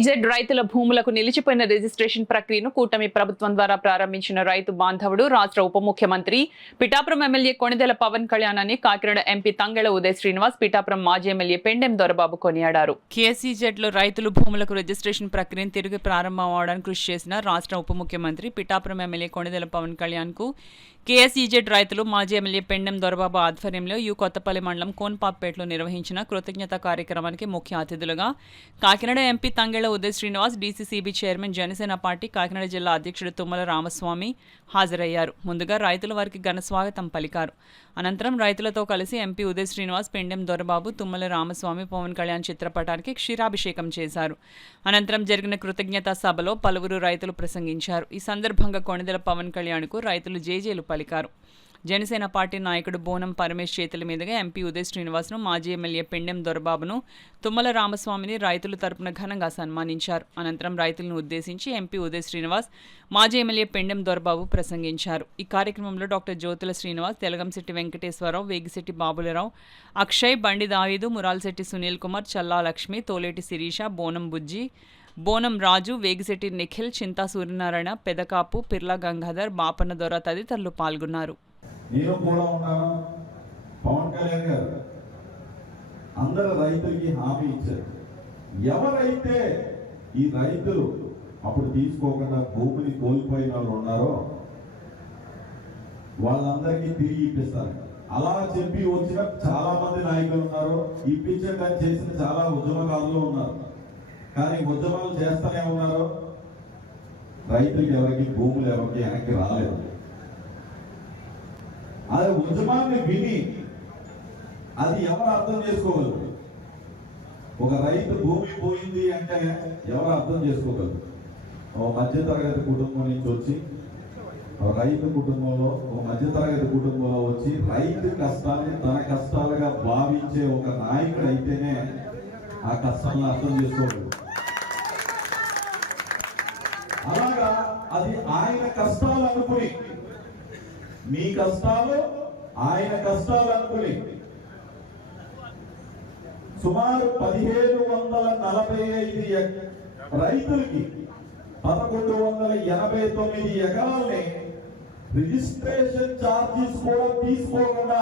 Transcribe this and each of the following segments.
కేఎస్ఈజెడ్ రైతుల భూములకు నిలిచిపోయిన రిజిస్ట్రేషన్ ప్రక్రియను కూటమి ప్రభుత్వం ద్వారా ప్రారంభించిన రైతు బాంధవుడు రాష్ట్ర ఉప ముఖ్యమంత్రి పిఠాపురం ఎమ్మెల్యే కొణిదెల పవన్ కళ్యాణాన్ని కాకినాడ ఎంపీ తంగెళ్ల ఉదయ్ శ్రీనివాస్ పిఠాపురం మాజీ ఎమ్మెల్యే పెండెం దొరబాబు కొనియాడారు. కేఎస్ఈజెడ్ లో రైతుల భూములకు రిజిస్ట్రేషన్ ప్రక్రియను తిరిగి ప్రారంభమవడానికి కృషి చేసిన రాష్ట్ర ఉప ముఖ్యమంత్రి పిఠాపురం ఎమ్మెల్యే కొణిదెల పవన్ కళ్యాణ్ కు కేఎస్ఈజెడ్ రైతులు మాజీ ఎమ్మెల్యే పెండెం దొరబాబు ఆధ్వర్యంలో కొత్తపల్లి మండలం కోన్పాపేటలో నిర్వహించిన కృతజ్ఞత కార్యక్రమానికి ముఖ్య అతిథులుగా Kakinada MP Tangella Uday Srinivas, DCCB chairman, Janasena party Kakinada జిల్లా అధ్యక్షుడు తుమ్మల రామస్వామి హాజరయ్యారు. ముందుగా రైతుల వారికి ఘన స్వాగతం పలికారు. అనంతరం రైతులతో కలిసి ఎంపీ ఉదయ్ శ్రీనివాస్, పెండెం దొరబాబు, తుమ్మల రామస్వామి, పవన్ కళ్యాణ్ చిత్రపటానికి క్షీరాభిషేకం చేశారు. అనంతరం జరిగిన కృతజ్ఞతా సభలో పలువురు రైతులు ప్రసంగించారు. ఈ సందర్భంగా కొణిదెల పవన్ కళ్యాణ్కు రైతులు జేజేలు పలికారు. జనసేన పార్టీ నాయకుడు బోనం పరమేశ్ చేతుల మీదుగా ఎంపీ ఉదయ్ శ్రీనివాస్ను, మాజీ ఎమ్మెల్యే పెండెం దొరబాబును, తుమ్మల రామస్వామిని రైతుల తరపున ఘనంగా సన్మానించారు. అనంతరం రైతులను ఉద్దేశించి ఎంపీ ఉదయ్ శ్రీనివాస్, మాజీ ఎమ్మెల్యే పెండెం దొరబాబు ప్రసంగించారు. ఈ కార్యక్రమంలో డాక్టర్ జ్యోతుల శ్రీనివాస్, తెలగంశెట్టి వెంకటేశ్వరరావు, వేగిశెట్టి బాబులరావు, అక్షయ్, బండి దావీదు, మురాల్శెట్టి సునీల్ కుమార్, చల్లా లక్ష్మి, తోలేటి శిరీష, బోనం బుజ్జి, బోనం రాజు, వేగిశెట్టి నిఖిల్, చింతా సూర్యనారాయణ, పెదకాపు, పిర్లా గంగాధర్, బాపన్న దొర తదితరులు పాల్గొన్నారు. నేను కూడా ఉన్నాను. పవన్ కళ్యాణ్ గారు అందరు రైతులకి హామీ ఇచ్చారు. ఎవరైతే ఈ రైతులు అప్పుడు తీసుకోకుండా భూమిని కోల్పోయిన వాళ్ళు ఉన్నారో వాళ్ళందరికీ తిరిగి ఇప్పిస్తారు. అలా చెప్పి వచ్చిన చాలా మంది నాయకులు ఉన్నారు, ఇప్పించడానికి చేసిన చాలా ఉద్యమకారులు ఉన్నారు. కానీ ఉద్యమాలు చేస్తూనే ఉన్నారు. రైతులకి ఎవరికి భూములు ఎవరికి వెనక్కి రాలేదు. అది ఉద్యమాన్ని విని అది ఎవరు అర్థం చేసుకోగలరు? ఒక రైతు భూమి పోయింది అంటే ఎవరు అర్థం చేసుకోగలరు? ఒక మధ్యతరగతి కుటుంబం నుంచి వచ్చి, ఒక రైతు కుటుంబంలో, ఒక మధ్యతరగతి కుటుంబంలో వచ్చి రైతు కష్టాన్ని తన కష్టాలుగా భావించే ఒక నాయకుడు అయితేనే ఆ కష్టాలను అర్థం చేసుకోగలరు. అలాగా అది ఆయన కష్టాలు అనుకుని, మీ కష్టాలు ఆయన కష్టాలు అనుకుని సుమారు 1745 రైతులకి 1189 ఎకరాలని రిజిస్ట్రేషన్ ఛార్జెస్ కూడా తీసుకోకుండా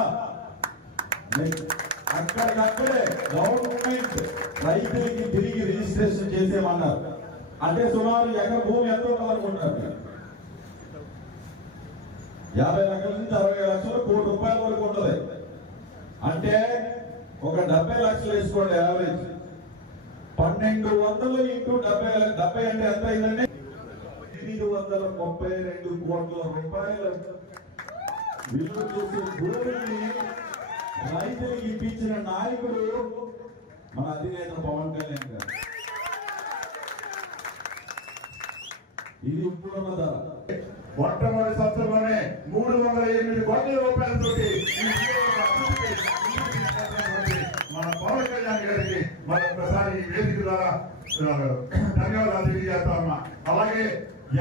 అక్కడికక్కడే గవర్నమెంట్ రైతులకి తిరిగి రిజిస్ట్రేషన్ చేసేమన్నారు. అంటే సుమారు ఎకర భూమి ఎంత ఉండాలనుకుంటారు? 50 లక్షల నుంచి 60 లక్షలు, కోటి రూపాయల వరకు ఉంటుంది. అంటే ఒక 70 లక్షలు వేసుకోండి యావరేజ్. 1200 ఇంటూ 70 అంటే ఎంత అయిందండి? 832 కోట్ల రూపాయలు విలువ చేసే భూమిని రైతులకు ఇప్పించిన నాయకుడు మన అధినేత పవన్ కళ్యాణ్ గారు. ఇది ఇప్పుడున్న ధర. మొట్టమొదటి సంవత్సరంలోనే 308 కోట్ల రూపాయలతో మన పవన్ కళ్యాణ్ గారికి మరొకసారి ఈ వేదిక ద్వారా ధన్యవాదాలు తెలియజేస్తామమ్మా. అలాగే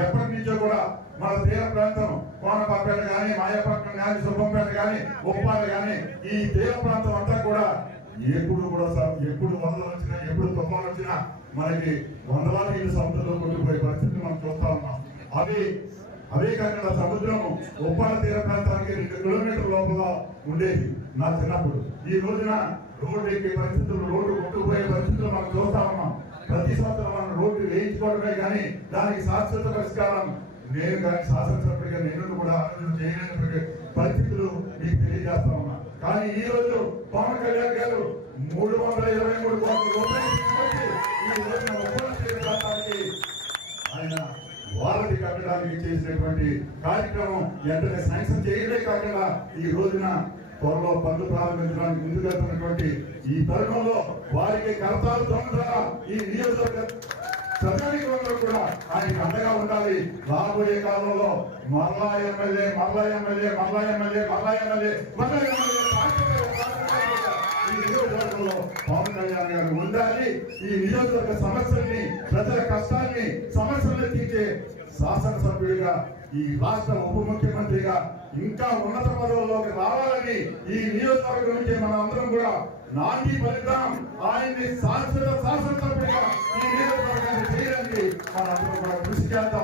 ఎప్పటి నుంచో కూడా మన తీర ప్రాంతం కోనపాపేట కానీ, మాయపట్నం కానీ, సుబ్బంపేట కానీ, ఉప్పాడ కానీ, ఈ తీర ప్రాంతం అంతా కూడా ఎప్పుడు వరదలు వచ్చినా, ఎప్పుడు తుఫాను వచ్చినా మనకి వందలాది ఇల్లు సముద్రంలో కొట్టుకుపోయే పరిస్థితిని మనం చూస్తా ఉన్నాం. అదే కాకుండా సముద్రం ఉప్పాడ తీర ప్రాంతానికి 2 కిలోమీటర్ల లోపల ఉండేది నా చిన్నప్పుడు. ఈ రోజున రోడ్డు ఎక్కే పరిస్థితులు, రోడ్డు కొట్టుకుపోయే పరిస్థితులు మనం చూస్తా ఉన్నాం. ప్రతి సంవత్సరం మనం రోడ్డు వేయించుకోవడమే కానీ దానికి శాశ్వత పరిష్కారం నేను కానీ శాసనసభ్యుడిగా నేను కూడా ఆలోచన చేయలేని పరిస్థితులు మీకు తెలియజేస్తా ఉన్నా. కానీ ఈ రోజు పవన్ కళ్యాణ్ గారు 323 కోట్ల రూపాయలు ఈ రోజున ఉప్పాడ తీర ప్రాంతానికి ఆయన వారధి కట్టడానికి చేసినటువంటి కార్యక్రమం వెంటనే శాంక్షన్ చేయడమే కాకుండా ఈ రోజున త్వరలో పనులు ప్రారంభించడానికి ముందుకెళ్తున్నటువంటి ఈ తరుణంలో వారికి కరతాలు ద్వారా ఈ నియోజకవర్గ ప్రజానికంలో కూడా ఆయనకు అండగా ఉండాలి. రాబోయే కాలంలో మరలా ఎమ్మెల్యే ఈ నియోజకవర్గంలో పవన్ కళ్యాణ్ గారు ఉండాలి. ఈ నియోజకవర్గ సమస్యల్ని, ప్రజల కష్టాన్ని, సమస్యలను తీర్చే శాసనసభ్యుడిగా, ఈ రాష్ట్ర ఉప ముఖ్యమంత్రిగా ఇంకా ఉన్నత పదవుల్లోకి రావాలని ఈ నియోజకవర్గం నుంచి మనం అందరం కూడా నాటి ఫలితం ఆయన్ని శాసనసభ్యుడిగా ఈ నియోజకవర్గాన్ని మనం కృషి చేద్దాం.